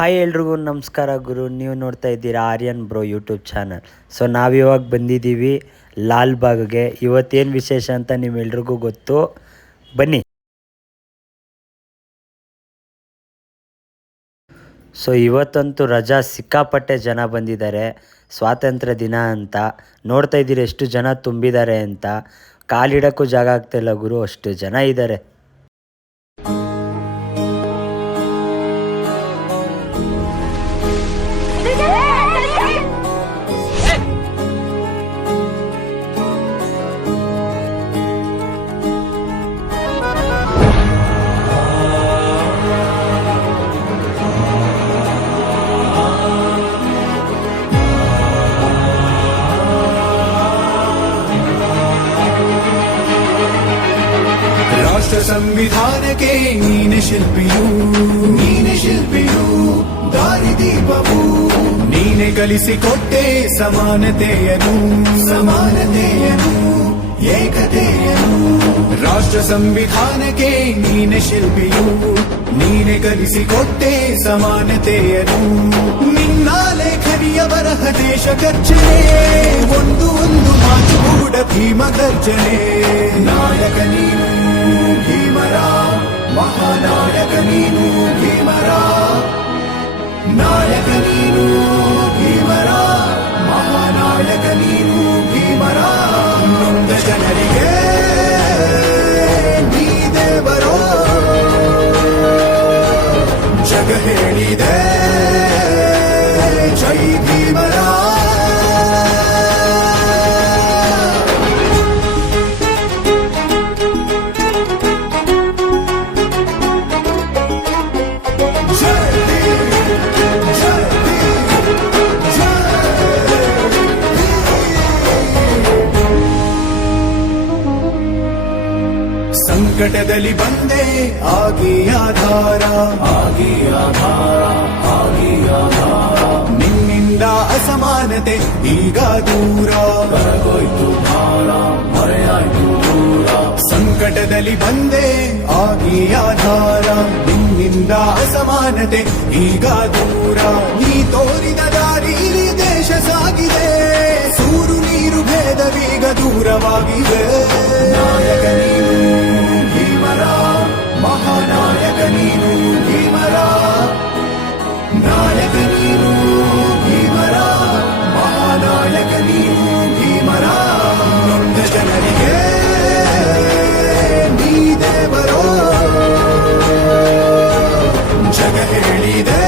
Hi ಎಲ್ರಿಗೂ ನಮಸ್ಕಾರ ಗುರು. ನೀವು ನೋಡ್ತಾ ಇದ್ದೀರಾ Aryan bro YouTube channel. So ನಾವಿವಾಗ ಬಂದಿದ್ದೀವಿ ಲಾಲ್ಬಾಗ್ಗೆ. ಇವತ್ತೇನು ವಿಶೇಷ ಅಂತ ನಿಮ್ಮೆಲ್ರಿಗೂ ಗೊತ್ತು, ಬನ್ನಿ. ಸೊ ಇವತ್ತಂತೂ ರಜಾ, ಸಿಕ್ಕಾಪಟ್ಟೆ ಜನ ಬಂದಿದ್ದಾರೆ. ಸ್ವಾತಂತ್ರ್ಯ ದಿನ ಅಂತ ನೋಡ್ತಾ ಇದ್ದೀರಿ ಎಷ್ಟು ಜನ ತುಂಬಿದ್ದಾರೆ ಅಂತ. ಕಾಲಿಡೋಕ್ಕೂ ಜಾಗ ಆಗ್ತಾಯಿಲ್ಲ ಗುರು, ಅಷ್ಟು ಜನ ಇದ್ದಾರೆ. ರಾಷ್ಟ್ರ ಸಂವಿಧಾನಕ್ಕೆ ನೀನೆ ಶಿಲ್ಪಿಯು, ದಾರಿದೀಪವು ನೀನೆ ಕಲಿಸಿಕೊಟ್ಟೆ ಸಮಾನತೆಯನು, ಏಕತೆಯನು. ರಾಷ್ಟ್ರ ಸಂವಿಧಾನಕ್ಕೆ ನೀನೆ ಶಿಲ್ಪಿಯು, ನೀನೆ ಕಲಿಸಿಕೊಟ್ಟೆ ಸಮಾನತೆಯನು. ನಿನ್ನ ಲೇಖನಿಯ ಬರಹ ದೇಶ ಗರ್ಜನೆ, ಒಂದು ಮಾತು ಕೂಡ ಭೀಮ ಗರ್ಜನೆ. ನಾಯಕ ನೀನು ಭೀಮರ, ಮಹಾನಾಯಕ ನೀನು ಭೀಮರ, ನಾಯಕ ನೀನು ಭೀಮರ, ಮಹಾನಾಯಕ ನೀನು ಭೀಮರ. ನೊಂದ ಜನರಿಗೆ ನೀ ದೇವರೋ ಜಗ ಹೇಳಿದೆ ಜೈ ಭೀಮರ. ಸಂಕಟದಲ್ಲಿ ಬಂದೆ ಆಗಿ ಆಧಾರ, ನಿನ್ನಿಂದ ಅಸಮಾನತೆ ಈಗ ದೂರ, ಬರಗೋಯ್ತು ಭಾರ, ಮರೆಯಾಯ್ತು ದೂರ. ಸಂಕಟದಲ್ಲಿ ಬಂದೆ ಆಗಿ ಆಧಾರ, ನಿನ್ನಿಂದ ಅಸಮಾನತೆ ಈಗ ದೂರ. ನೀ ತೋರಿದ ದಾರಿಲಿ ದೇಶ ಸಾಗಿದೆ, ಸೂರು ನೀರು ಭೇದವೀಗ ದೂರವಾಗಿದೆ. ನಾಯಕ ನೀನು ಭೀಮರ, ಮಹಾನಾಯಕ ನೀನು ಭೀಮರ, ನಾಯಕ ನೀನು ಭೀಮರ, ಮಹಾನಾಯಕ ನೀನು ಭೀಮರ. ನೊಂದ ಜನರಿಗೆ ನೀ ದೇವರೋ ಜಗ ಹೇಳಿದೆ